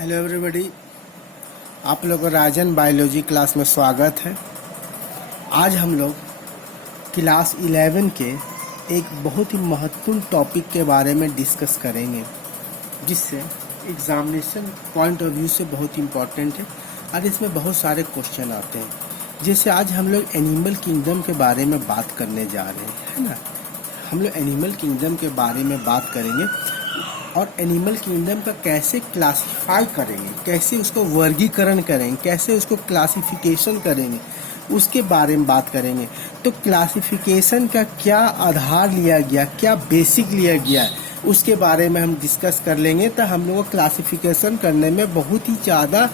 Hello everybody, आप लोग को राजन बायोलॉजी क्लास में स्वागत है। आज हम लोग क्लास 11 के एक बहुत ही महत्वपूर्ण टॉपिक के बारे में डिस्कस करेंगे, जिससे एग्जामिनेशन पॉइंट ऑफ व्यू से बहुत इम्पोर्टेंट है और इसमें बहुत सारे क्वेश्चन आते हैं। जैसे आज हम लोग एनिमल किंगडम के बारे में बात करने जा रहे हैं, है ना। हम लोग एनिमल किंगडम के बारे में बात करेंगे और एनिमल किंगडम का कैसे क्लासिफाई करेंगे, कैसे उसको वर्गीकरण करेंगे, कैसे उसको क्लासिफिकेशन करेंगे, उसके बारे में बात करेंगे। तो क्लासिफिकेशन का क्या आधार लिया गया, क्या बेसिक लिया गया, उसके बारे में हम डिस्कस कर लेंगे। तो हम लोग को क्लासिफिकेशन करने में बहुत ही ज़्यादा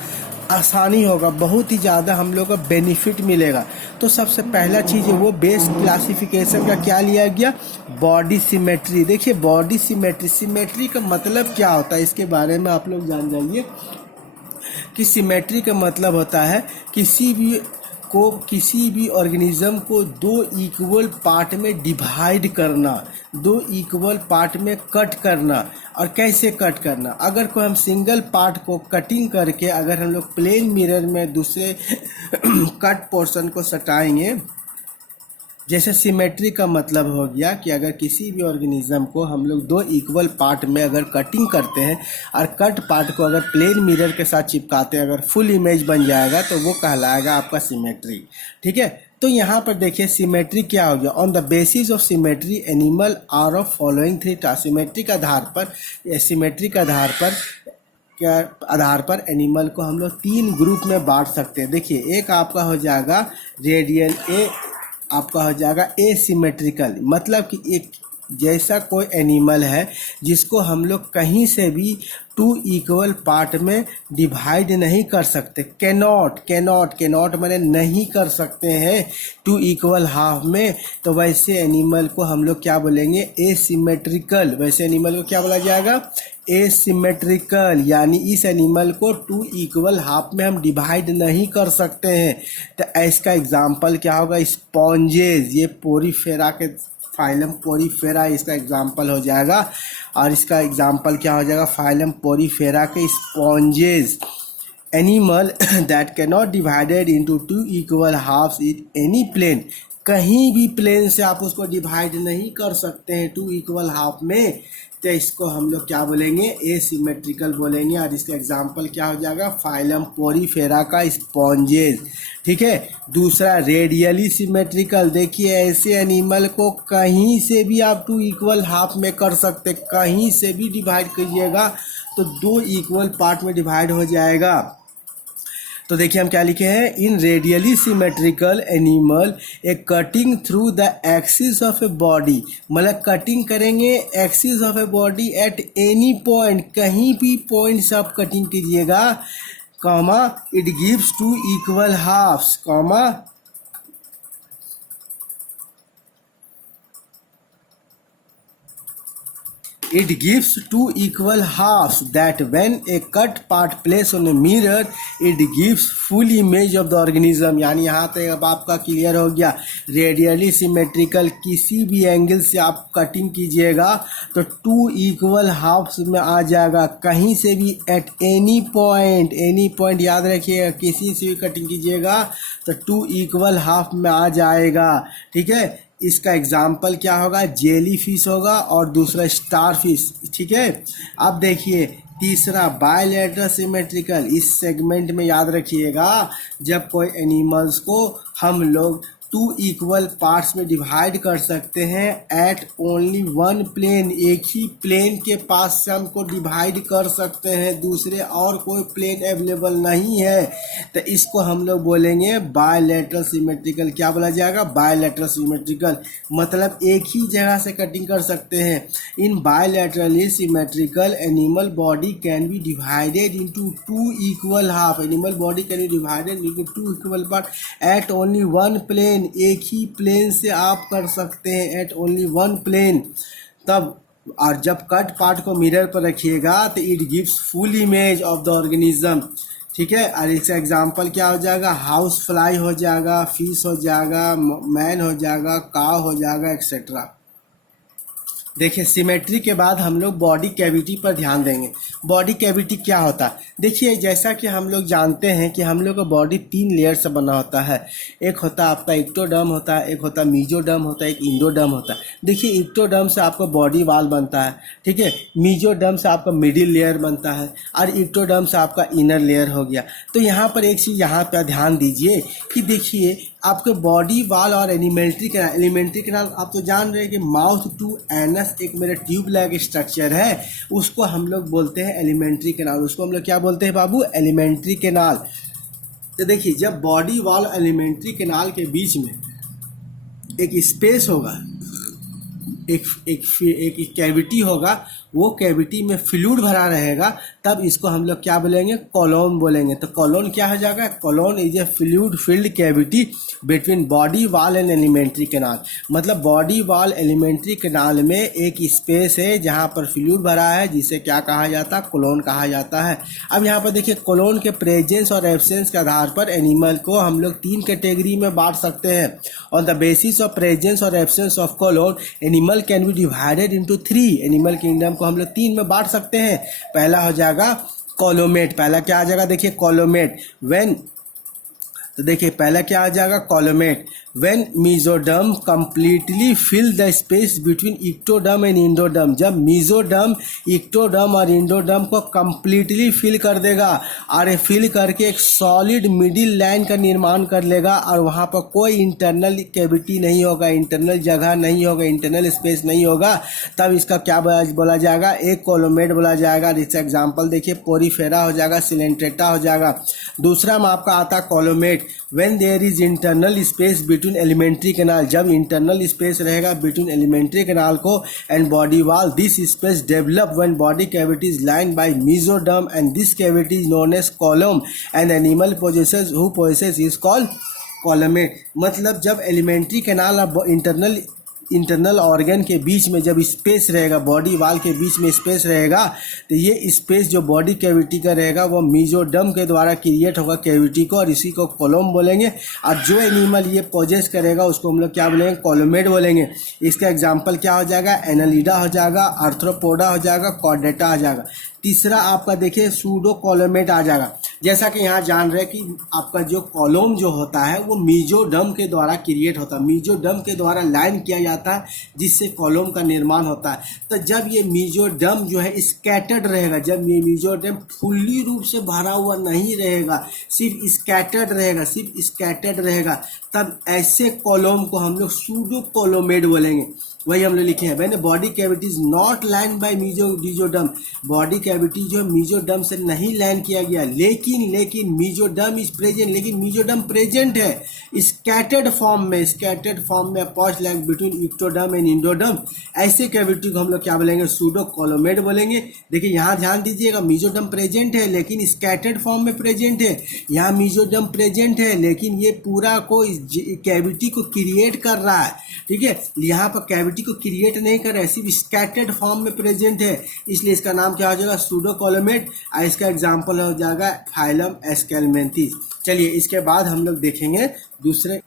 आसानी होगा, बहुत ही ज़्यादा हम लोग को बेनिफिट मिलेगा। तो सबसे पहला चीज़ है वो बेस क्लासिफिकेशन का क्या लिया गया, बॉडी सिमेट्री। देखिए बॉडी सिमेट्री, सिमेट्री का मतलब क्या होता है इसके बारे में आप लोग जान जाइए कि सिमेट्री का मतलब होता है किसी भी ऑर्गेनिज्म को दो इक्वल पार्ट में डिवाइड करना, दो इक्वल पार्ट में कट करना। और कैसे कट करना, अगर कोई हम सिंगल पार्ट को कटिंग करके अगर हम लोग प्लेन मिरर में दूसरे कट पोर्शन को सटाएंगे, जैसे सिमेट्री का मतलब हो गया कि अगर किसी भी ऑर्गेनिज्म को हम लोग दो इक्वल पार्ट में अगर कटिंग करते हैं और कट पार्ट को अगर प्लेन मिरर के साथ चिपकाते हैं, अगर फुल इमेज बन जाएगा तो वो कहलाएगा आपका सिमेट्री। ठीक है, तो यहाँ पर देखिए सिमेट्री क्या हो गया। On the basis of symmetry animal are of following three task. Symmetry के आधार पर एनिमल को हम लोग तीन ग्रुप में बांट सकते हैं। देखिए एक आपका हो जाएगा रेडियल, आपका हो जाएगा एसिमेट्रिकल, मतलब कि एक जैसा कोई एनिमल है जिसको हम लोग कहीं से भी टू इक्वल पार्ट में डिवाइड नहीं कर सकते। कैनॉट माने नहीं कर सकते हैं टू इक्वल हाफ में, तो वैसे एनिमल को हम लोग क्या बोलेंगे, एसिमेट्रिकल। वैसे एनिमल को क्या बोला जाएगा, एसिमेट्रिकल, यानी इस एनिमल को टू इक्वल हाफ में हम डिवाइड नहीं कर सकते हैं। तो इसका एग्जाम्पल क्या होगा, स्पॉन्जेस, ये पोरीफेरा के फाइलम पोरीफेरा इसका एग्जाम्पल हो जाएगा। और इसका एग्जाम्पल क्या हो जाएगा, फाइलम पोरीफेरा के sponges. Animal that can not divided into two equal halves in any plane, कहीं भी प्लेन से आप उसको डिवाइड नहीं कर सकते हैं टू इक्वल हाफ में, तो इसको हम लोग क्या बोलेंगे, एसिमेट्रिकल बोलेंगे। और इसका एग्जाम्पल क्या हो जाएगा, फाइलम पोरीफेरा का स्पॉन्जेस। ठीक है, दूसरा रेडियली सिमेट्रिकल। देखिए ऐसे एनिमल को कहीं से भी आप टू इक्वल हाफ में कर सकते, कहीं से भी डिवाइड कीजिएगा तो दो इक्वल पार्ट में डिवाइड हो जाएगा। तो देखिए हम क्या लिखे हैं, in radially symmetrical animal a cutting through the axis of a body, मतलब कटिंग करेंगे axis of a body at any point, कहीं भी पॉइंट से आप कटिंग कीजिएगा, comma it gives two equal halves, comma it gives two equal halves that when a cut part placed on a mirror it gives full image of the organism। यानी यहाँ तक अब आपका क्लियर हो गया। रेडियली सिमेट्रिकल, किसी भी angle से आप कटिंग कीजिएगा तो टू इक्वल हाफ्स में आ जाएगा, कहीं से भी एट एनी पॉइंट याद रखिएगा, किसी से भी कटिंग कीजिएगा तो टू इक्वल हाफ में आ जाएगा। ठीक है, इसका एग्जाम्पल क्या होगा, जेली फिश होगा और दूसरा स्टार फिश। ठीक है, अब देखिए तीसरा बायलैटरल सिमेट्रिकल। इस सेगमेंट में याद रखिएगा, जब कोई एनिमल्स को हम लोग टू इक्वल पार्ट्स में डिवाइड कर सकते हैं एट ओनली वन प्लेन, एक ही प्लेन के पास से हमको डिवाइड कर सकते हैं, दूसरे और कोई प्लेन अवेलेबल नहीं है, तो इसको हम लोग बोलेंगे बायलैटरल सिमेट्रिकल। क्या बोला जाएगा, बायलैटरल सिमेट्रिकल, मतलब एक ही जगह से कटिंग कर सकते हैं। In bilaterally symmetrical animal body can be divided into two equal half, animal body can be divided into two equal part at only one plane, एक ही प्लेन से आप कर सकते हैं एट ओनली वन प्लेन। तब और जब कट पार्ट को मिरर पर रखिएगा तो it gives full image of the organism. ठीक है, और इसका एग्जांपल क्या हो जाएगा, हाउस फ्लाई हो जाएगा, फिश हो जाएगा, मैन हो जाएगा, काव हो जाएगा, एक्सेट्रा। देखिए सिमेट्री के बाद हम लोग बॉडी कैविटी पर ध्यान देंगे। बॉडी कैविटी क्या होता है? देखिए जैसा कि हम लोग जानते हैं कि हम लोग का बॉडी 3 लेयर से बना होता है। एक होता है आपका इक्टोडर्म होता है, एक होता है मीजोडर्म होता है, एक इंडोडर्म होता है। देखिए इक्टोडर्म से आपका बॉडी वाल बनता है, ठीक है। मीजोडर्म से आपका मिडिल लेयर बनता है और इक्टोडर्म से आपका इनर लेयर हो गया। तो यहाँ पर एक चीज़ यहाँ पर ध्यान दीजिए कि देखिए आपके बॉडी वाल और एलिमेंट्री कैनाल आप तो जान रहे हैं कि माउथ टू एनस एक मेरा ट्यूब लाइक स्ट्रक्चर है, उसको हम लोग बोलते हैं एलिमेंट्री कैनाल। उसको हम लोग क्या बोलते हैं बाबू? Alimentary canal. तो देखिए जब बॉडी वाल एलिमेंट्री कैनाल के बीच में एक स्पेस होगा, एक कैविटी होगा, वो कैविटी में फ्लूइड भरा रहेगा, तब इसको हम लोग क्या बोलेंगे? कॉलोन बोलेंगे। तो कॉलोन क्या हो जाएगा? Colon is a fluid filled cavity between body wall and alimentary canal. मतलब बॉडी वाल एलिमेंट्री कैनाल में एक स्पेस है जहाँ पर फ्लूइड भरा है, जिसे क्या कहा जाता है? कॉलोन कहा जाता है। अब यहाँ पर देखिए कॉलोन के प्रेजेंस और एब्सेंस के आधार पर एनिमल को हम लोग 3 कैटेगरी में बांट सकते हैं। On the basis of presence और absence of coelom animal can be divided into 3। Animal kingdom को हम लोग 3 में बांट सकते हैं। पहला हो जाएगा कॉलोमेट। पहला क्या आ जाएगा? देखिए कॉलोमेट तो देखिए पहला क्या आ जाएगा? Coelomate when mesoderm completely fill the space between ectoderm and endoderm. जब मीजोडर्म इक्टोडर्म और इंडोडर्म को कंप्लीटली फिल कर देगा और फिल करके एक सॉलिड मिडिल लाइन का निर्माण कर लेगा और वहाँ पर कोई इंटरनल कैविटी नहीं होगा, इंटरनल जगह नहीं होगा, इंटरनल स्पेस नहीं होगा, तब इसका क्या बोला जाएगा? एक कॉलोमेट बोला जाएगा। इसका एग्जाम्पल देखिए पोरीफेरा हो जाएगा, सिलेंट्रेटा हो जाएगा। दूसरा में आपका आता है coelomate when there is internal space between alimentary canal. जब इंटरनल स्पेस रहेगा बिटवीन एलिमेंट्री कैनाल को and body wall, this space develop when body cavity is lined by mesoderm and this cavity is known as coelom and animal possesses who possesses is called coelomate. मतलब जब alimentary canal और internal organ के बीच में जब space रहेगा, body wall के बीच में स्पेस रहेगा, तो ये स्पेस जो बॉडी कैविटी का रहेगा वो मीजोडर्म के द्वारा क्रिएट होगा कैविटी को, और इसी को कॉलम बोलेंगे। और जो एनिमल ये पोजेस करेगा उसको हम लोग क्या बोलेंगे? कॉलोमेट बोलेंगे। इसका एग्जाम्पल क्या हो जाएगा? एनालिडा हो जाएगा, आर्थ्रोपोडा हो जाएगा, कॉर्डेटा हो जाएगा। तीसरा आपका देखिए सूडो कॉलोमेट आ जाएगा। जैसा कि यहाँ जान रहे हैं कि आपका जो कॉलोम जो होता है वो मीजोडर्म के द्वारा क्रिएट होता है, मीजोडर्म के द्वारा लाइन किया जाता है, जिससे कॉलोम का निर्माण होता है। तो जब ये मीजोडर्म जो है स्कैटर्ड रहेगा, जब ये मीजोडर्म फुल्ली रूप से भरा हुआ नहीं रहेगा, सिर्फ स्कैटर्ड रहेगा, तब ऐसे कॉलोम को हम लोग सूडो कॉलोमेट बोलेंगे। वही हम लोग लिखे हैं, when body cavity is not line by mesoderm. Body cavity जो मीजोडर्म से नहीं लाइन किया गया, लेकिन मीजोडर्म इज प्रेजेंट, लेकिन मीजोडर्म प्रेजेंट है स्कैटर्ड फॉर्म में appose like between ectoderm and endoderm. ऐसे कैविटी को हम लोग क्या बोलेंगे? सूडो कॉलोमेट बोलेंगे। देखिए यहाँ ध्यान दीजिएगा, मीजोडर्म प्रेजेंट है लेकिन स्कैटर्ड फॉर्म में प्रेजेंट है। यहाँ मीजोडर्म प्रेजेंट है लेकिन ये पूरा को कैविटी को क्रिएट कर रहा है, ठीक है। यहाँ पर कैविटी को क्रिएट नहीं कर रहा है, सिर्फ स्कैटर्ड फॉर्म में प्रेजेंट है, इसलिए इसका नाम क्या हो जाएगा? सूडो कॉलोमेट। और इसका एग्जाम्पल हो जाएगा फाइलम एस्केलमेंथिस। चलिए इसके बाद हम लोग देखेंगे दूसरे।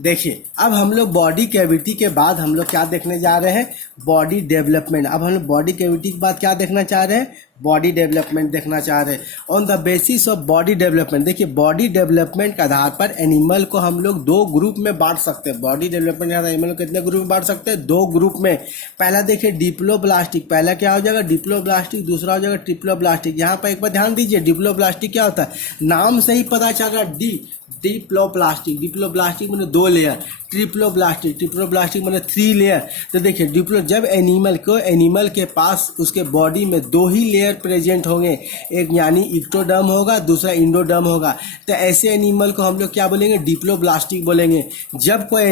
देखिए अब हम लोग बॉडी कैविटी के बाद हम लोग क्या देखने जा रहे हैं? Body development. अब हम लोग बॉडी कैविटी के बाद क्या देखना चाह रहे हैं? बॉडी डेवलपमेंट देखना चाह रहे हैं। On the basis of body development, देखिए बॉडी डेवलपमेंट के आधार पर एनिमल को हम लोग 2 ग्रुप में बांट सकते हैं। बॉडी डेवलपमेंट के आधार एनिमल को कितने ग्रुप में बांट सकते हैं? 2 ग्रुप में। पहला देखिए डिप्लोब्लास्टिक। पहला क्या हो जाएगा? डिप्लोब्लास्टिक। दूसरा हो जाएगा ट्रिप्लोब्लास्टिक। यहाँ पर एक बार ध्यान दीजिए, डिप्लोब्लास्टिक क्या होता है? नाम से ही पता चल रहा है, डिप्लोब्लास्टिक मैंने 2 लेयर, ट्रिप्लोब्लास्टिक मैंने 3 लेयर। तो देखिए जब एनिमल के पास उसके बॉडी में 2 ही लेयर प्रेजेंट होंगे, एक यानी इक्टोडर्म होगा, दूसरा इंडोडर्म होगा, तो ऐसे एनिमल को हम लोग क्या बोलेंगे? डिप्लोब्लास्टिक बोलेंगे। जब कोई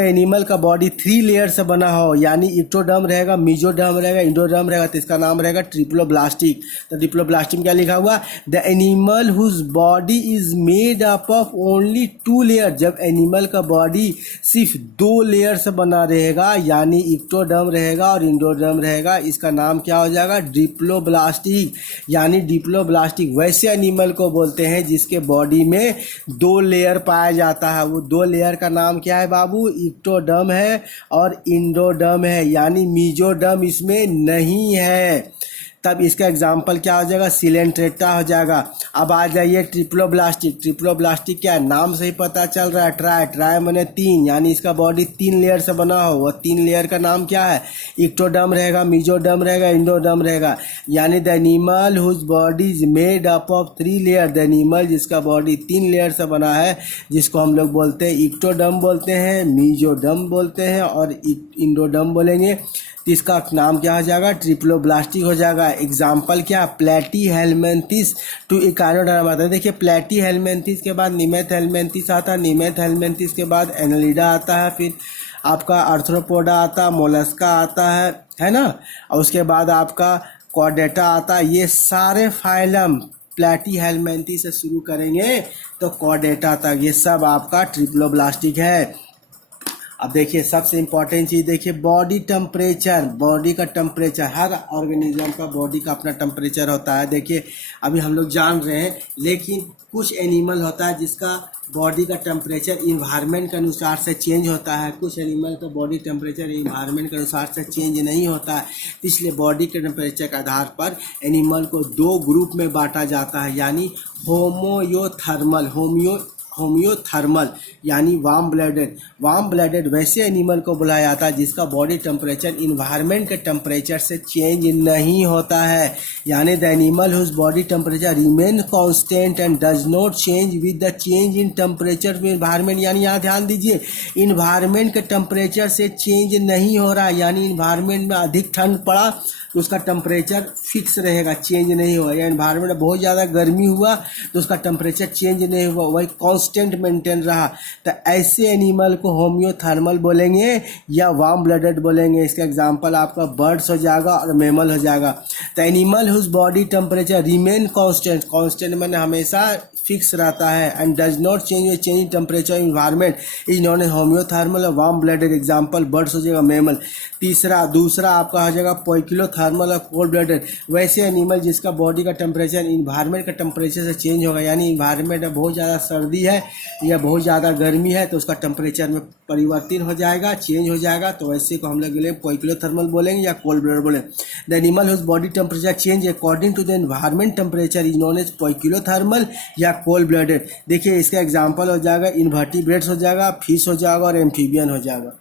एनिमल का बॉडी 3 लेयर से बना हो, यानी इक्टोडर्म रहेगा, मीजोडर्म रहेगा, इंडोडर्म रहेगा, तो इसका नाम रहेगा ट्रिप्लोब्लास्टिक। तो डिप्लोब्लास्टिक में क्या लिखा हुआ? The animal whose body is made up of only 2 layer. जब एनिमल का बॉडी बॉडी सिर्फ 2 लेयर से बना रहेगा, यानी इक्टोडर्म रहेगा और इंडोडर्म रहेगा। इसका नाम क्या हो जाएगा? डिप्लोब्लास्टिक, यानी डिप्लोब्लास्टिक वैसे एनिमल को बोलते हैं जिसके बॉडी में 2 लेयर पाया जाता है। वो 2 लेयर का नाम क्या है बाबू? इक्टोडर्म है और इंडोडर्म है, यानी मीजोडर्म इसमें नहीं है। तब इसका एग्जाम्पल क्या हो जाएगा? सिलेंट्रेटा हो जाएगा। अब आ जाइए ट्रिप्लोब्लास्टिक। ट्रिप्लोब्लास्टिक क्या है? नाम से ही पता चल रहा है, ट्राई। ट्राई माने 3, यानी इसका बॉडी 3 लेयर से बना हो। वह 3 लेयर का नाम क्या है? इक्टोडर्म रहेगा, मीजोडर्म रहेगा, इंडोडर्म रहेगा। यानी the animal whose body is made up of 3 layer. The animal जिसका बॉडी 3 लेयर से बना है, जिसको हम लोग बोलते हैं इक्टोडर्म बोलते हैं, मीजोडर्म बोलते हैं और इंडोडर्म बोलेंगे। तो इसका नाम क्या हो जाएगा? ट्रिप्लोब्लास्टिक हो जाएगा। एग्जाम्पल क्या? प्लेटीहेल्मिन्थिस टू इकानोडर्म आता है। देखिए प्लेटीहेल्मिन्थिस के बाद निमेथेल्मिन्थिस आता है, निमेथेल्मिन्थिस के बाद एनालिडा आता है, फिर आपका आर्थ्रोपोडा आता है, मोलस्का आता है ना, और उसके बाद आपका कॉर्डेटा आता है। ये सारे फाइलम प्लेटीहेल्मिन्थिस से शुरू करेंगे तो कॉर्डेटा तक, ये सब आपका ट्रिप्लोब्लास्टिक है। अब देखिए सबसे इम्पोर्टेंट चीज़ देखिए, बॉडी टेम्परेचर। बॉडी का टेम्परेचर, हर ऑर्गेनिज्म का बॉडी का अपना टेम्परेचर होता है। देखिए अभी हम लोग जान रहे हैं, लेकिन कुछ एनिमल होता है जिसका बॉडी का टेम्परेचर इन्वायरमेंट के अनुसार से चेंज होता है, कुछ एनिमल का बॉडी टेम्परेचर इन्वायरमेंट के अनुसार से चेंज नहीं होता है। इसलिए बॉडी के टेम्परेचर के आधार पर एनिमल को 2 ग्रुप में बांटा जाता है, यानी होमोयोथर्मल, होमियोथर्मल यानी वार्म ब्लडेड। वार्म ब्लडेड वैसे एनिमल को बुलाया जाता है जिसका बॉडी टेम्परेचर इन्वायरमेंट के टेम्परेचर से चेंज नहीं होता है, यानी the animal whose body temperature remain constant and does not change with the change in temperature में इन्वायरमेंट। यानी यहाँ ध्यान दीजिए, इन्वायरमेंट के टेम्परेचर से चेंज नहीं हो रहा, यानी इन्वायरमेंट में अधिक ठंड पड़ा तो उसका टेम्परेचर फिक्स रहेगा, चेंज नहीं हुआ। या इन्वायरमेंट में बहुत ज़्यादा गर्मी हुआ तो उसका टेम्परेचर चेंज नहीं हुआ, वही कांस्टेंट मेंटेन रहा। तो ऐसे एनिमल को होमियोथर्मल बोलेंगे या वार्म ब्लडेड बोलेंगे। इसका एग्जांपल आपका बर्ड्स हो जाएगा और मैमल हो जाएगा। तो animal whose body temperature remain constant, constant मैंने हमेशा फिक्स रहता है, and does not change change temperature environment is known a homeothermal और वार्म ब्लडेड। एग्जांपल बर्ड्स हो जाएगा, मैमल। दूसरा आपका हो जाएगा पोइकिलोथर्मल और कोल्ड ब्लडेड। वैसे एनिमल जिसका बॉडी का टेम्परेचर इन्वायरमेंट का टेम्परेचर से चेंज होगा, यानी इन्वायरमेंट में बहुत ज़्यादा सर्दी है या बहुत ज़्यादा गर्मी है तो उसका टेम्परेचर में परिवर्तन हो जाएगा, चेंज हो जाएगा, तो वैसे को हम लोग पोइकिलोथर्मल बोलेंगे या कोल्ड ब्लडेड बोलेंगे। The animal whose body temperature change according to the environment temperature is known as poikilothermal या कोल्ड ब्लडेड। देखिए इसका एग्जांपल हो जाएगा इन्वर्टिब्रेट्स हो जाएगा, फिश हो जाएगा और एम्फीबियन हो जाएगा।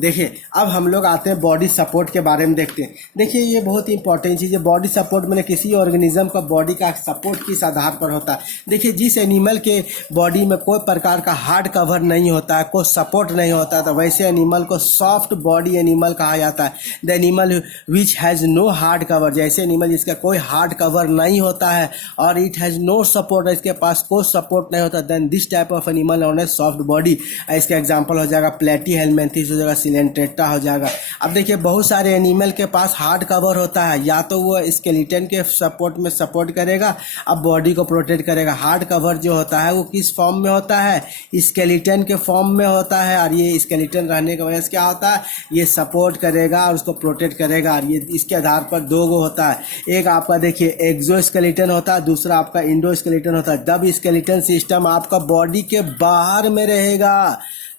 देखिए अब हम लोग आते हैं बॉडी सपोर्ट के बारे में देखते हैं। देखिए ये बहुत इंपॉर्टेंट चीज़ है, बॉडी सपोर्ट मैंने किसी ऑर्गेनिज्म का बॉडी का सपोर्ट किस आधार पर होता है। देखिए जिस एनिमल के बॉडी में कोई प्रकार का हार्ड कवर नहीं होता है, कोई सपोर्ट नहीं होता है, तो वैसे एनिमल को सॉफ्ट बॉडी एनिमल कहा जाता है। The animal which has no hard cover, जैसे एनिमल जिसका कोई हार्ड कवर नहीं होता है और इट हैज़ नो सपोर्ट, इसके पास कोई सपोर्ट नहीं होता, then this type of animal known as soft body. इसका एग्जाम्पल हो जाएगा प्लेटीहेल्मिन्थिस हो जाएगा, सिलेंट्रेटा हो जाएगा। अब देखिए बहुत सारे एनिमल के पास हार्ड कवर होता है, या तो वो स्केलेटन के सपोर्ट में सपोर्ट करेगा, अब बॉडी को प्रोटेक्ट करेगा। हार्ड कवर जो होता है वो किस फॉर्म में होता है? स्केलेटन के फॉर्म में होता है, और ये स्केलेटन रहने की वजह से क्या होता है? ये सपोर्ट करेगा और उसको प्रोटेक्ट करेगा। और ये इसके आधार पर 2 गो होता है, एक आपका देखिए एक्सोस्केलेटन होता है, दूसरा आपका इंडोस्केलेटन होता है। जब स्केलेटन सिस्टम आपका बॉडी के बाहर में रहेगा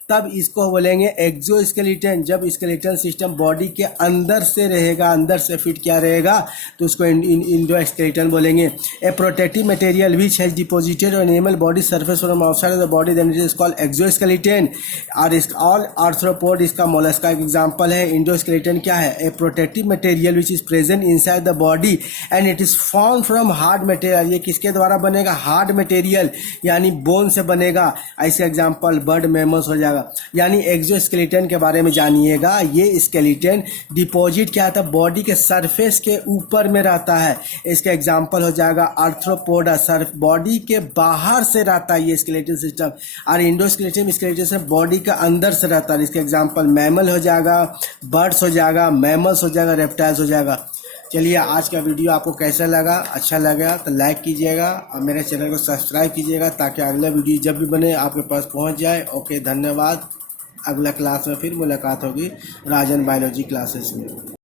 तब इसको बोलेंगे एक्सोस्केलेटन। जब स्केलेटन सिस्टम बॉडी के अंदर से रहेगा, अंदर से फिट क्या रहेगा, तो उसको इंडोस्केलेटन बोलेंगे। A protective material which has deposited on animal body surface from outside of the body then it is called exoskeleton. और ऑल आर्थ्रोपोड इसका मोलस्का का एग्जांपल है। इंडोस्केलेटन क्या है? A protective material which is present inside the body and it is form from hard material. ये किसके द्वारा बनेगा? हार्ड मटेरियल यानी बोन से बनेगा। ऐसे एग्जांपल बर्ड, मैमल्स हो जाएगा। यानी एक्सोस्केलेटन के बारे में जानिएगा। ये स्केलेटन डिपॉजिट क्या था? बॉडी के सरफेस के ऊपर में रहता है। इसका एग्जांपल हो जाएगा आर्थ्रोपोडा, सर्फ बॉडी के बाहर से रहता है ये स्केलेटन सिस्टम। और इंडोस्केलेटन स्केलेटन से बॉडी के अंदर से रहता है। इसका एग्जांपल मैमल हो जाएगा, बर्ड्स हो जाएगा, मैमल्स हो जाएगा, रेप्टाइल्स हो जाएगा। चलिए, आज का वीडियो आपको कैसा लगा? अच्छा लगा तो लाइक कीजिएगा और मेरे चैनल को सब्सक्राइब कीजिएगा ताकि अगला वीडियो जब भी बने आपके पास पहुंच जाए। ओके, धन्यवाद। अगला क्लास में फिर मुलाकात होगी राजन बायोलॉजी क्लासेस में।